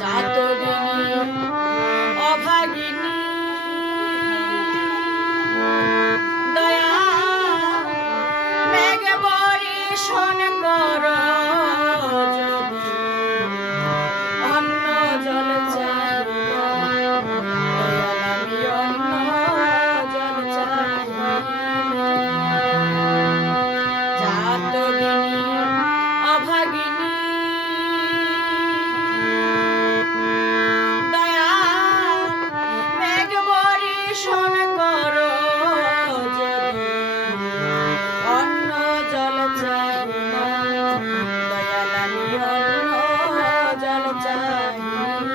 জাতবিনী অভাগিনী দয়া মেঘ বর্ষণ কর যদি অন্ন জল চাহিব দয়াল আমি অন্ন জল চাহিব জাতবিনী অভাগিনী দয়া মেঘ বর্ষণ কর যদি অন্ন জল চাহিব দয়াল আমি অন্ন জল চাহিব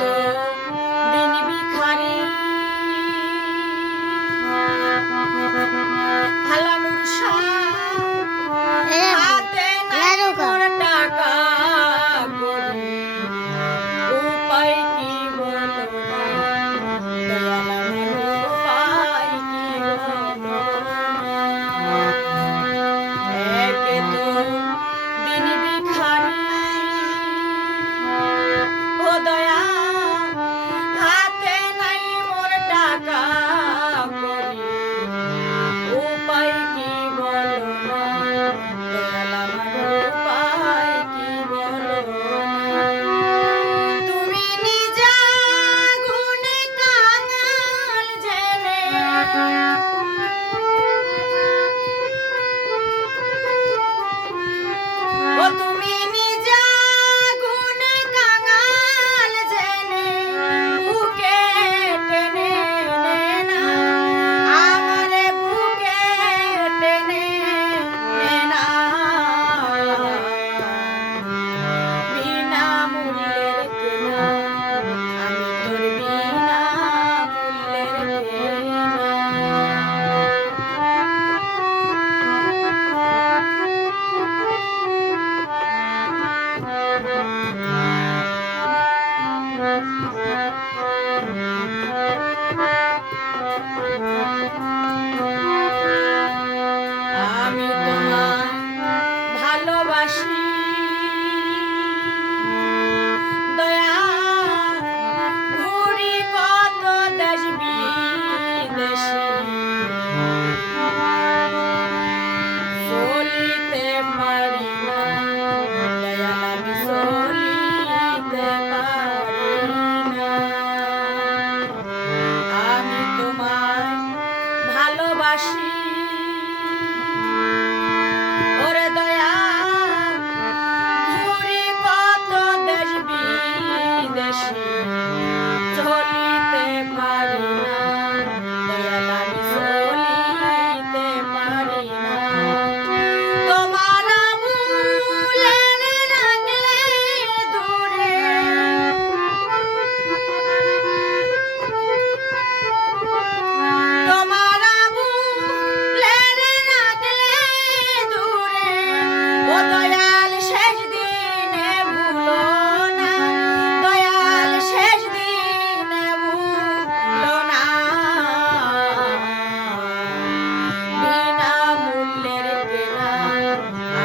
তো দিন ভিখারি হালানুর হাতে নাই মোর টাকা করি উপায় কি বলো দয়াল আমার উপায় কি বলো একে তো দিন ভিখারি ও দয়া হাতে নাই মোর টাকা করি উপায় কি বলো না দয়াল আমার উপায় কি বলো না তুমি নিজা গুণে কাঙাল জেনে ও তুমি নিজা গুণে কাঙাল জেনে বুকে টেনে নে না আমারে বুকে টেনে নে না বিনা মূল্যের কেনা আমি তোর বিনা মূল্যের কেনা